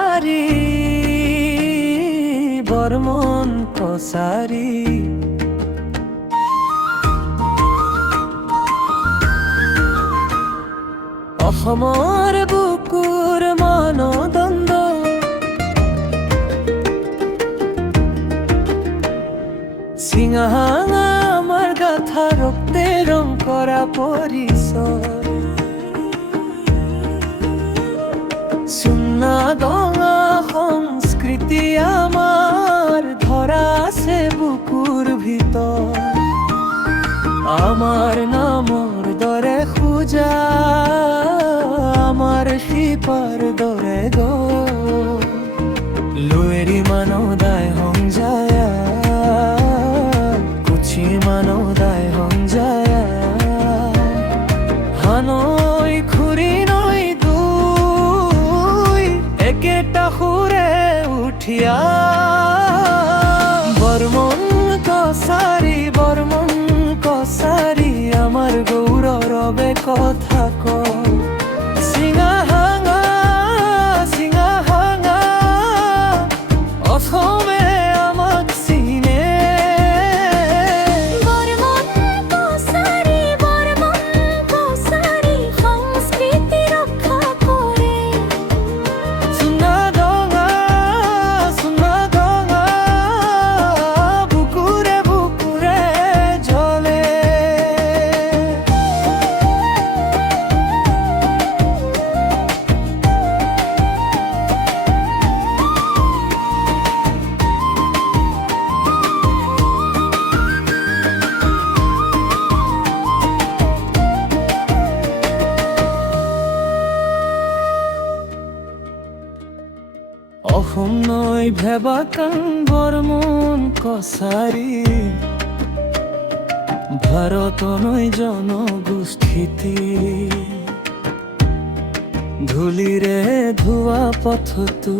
কসারি, বর্মন কসারি। অসমৰ বুকুৰ মানদণ্ড, চিঙাহাঙা আমাৰ গাথা ৰক্তে ৰং কৰা পৰিচয়। চুনা দঙা সংস্কৃতি আমাৰ ধৰা আছে বুকুৰ ভিতৰ। আমাৰ নামৰ দৰে খোজা, আমাৰ শিপাৰ দৰে লুৱেৰী মানদাই সংজায়া, কুচি মানদাই সংজায়া। হানৈ খুৰি নৈ দুই একেটা সুৰে উঠিয়া। বৰ্মন কছাৰী, বৰ্মন কছাৰী আমাৰ গৌৰৱে কথা কয়। চিঙাহাঙা, চিঙাহাঙা অসমে আমাক চিনে। বৰ্মন কছাৰী, বৰ্মন কছাৰী সংস্কৃতি ৰক্ষা কৰে। চুনা দঙা, চুনা দঙা বুকুৰে বুকুৰে জ্বলে। অসম নৈ ভেবাকাং বৰ্মন কছাৰী, ভাৰত নৈ জনগোষ্ঠীতি। ধূলিৰে ধোৱা পথতো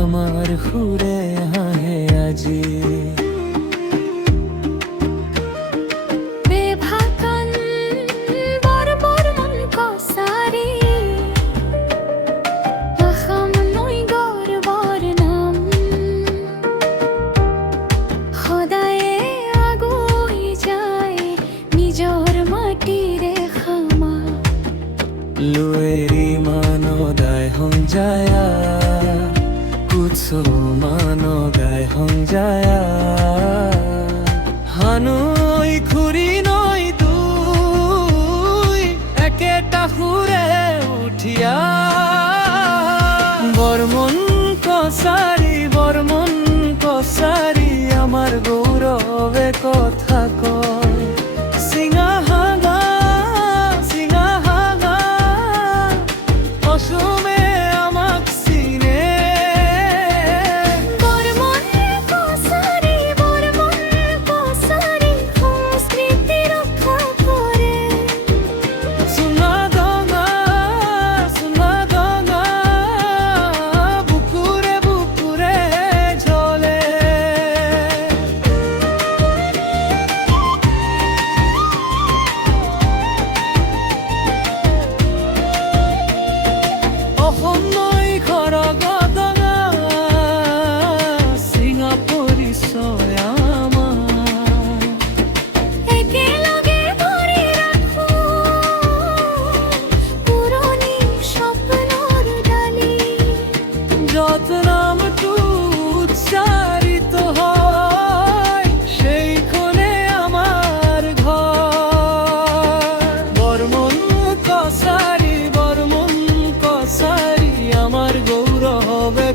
আমাৰ সুৰে হাঁহে আজি। বেভাকান বৰ্মন কছাৰী, অসম নৈ গৰ্বৰ নাম। সদায়ে আগুৱাই যায় নিজৰ মাটিৰে খামা। লুৱেৰী মানদাই সংজায়া, কুচো মানদাই সংজায়া। হানৈ খুৰি নৈ দুই একেটা সুৰে উঠিয়া। বৰ্মন কছাৰী, বৰ্মন কছাৰী আমাৰ গৌৰৱে কথা কয়। চিঙাহাঙা, চিঙাহাঙা অসমে আমাক চিনে। বৰ্মন কছাৰী, বৰ্মন কছাৰী সংস্কৃতি ৰক্ষা কৰে। চুনা দঙা, চুনা দঙা বুকুৰে বুকুৰে জ্বলে। অসম নৈ খৰগদঙা, চিঙা পৰিচয় আমাৰ। একেলগে ধৰি ৰাখো পুৰণি স্বপ্নৰ ডালি। যত নামটো উচ্চাৰিত হয় সেইখনে আমাৰ ঘৰ। বৰ্মন কছাৰী, বৰ্মন কছাৰী আমাৰ গৌৰৱে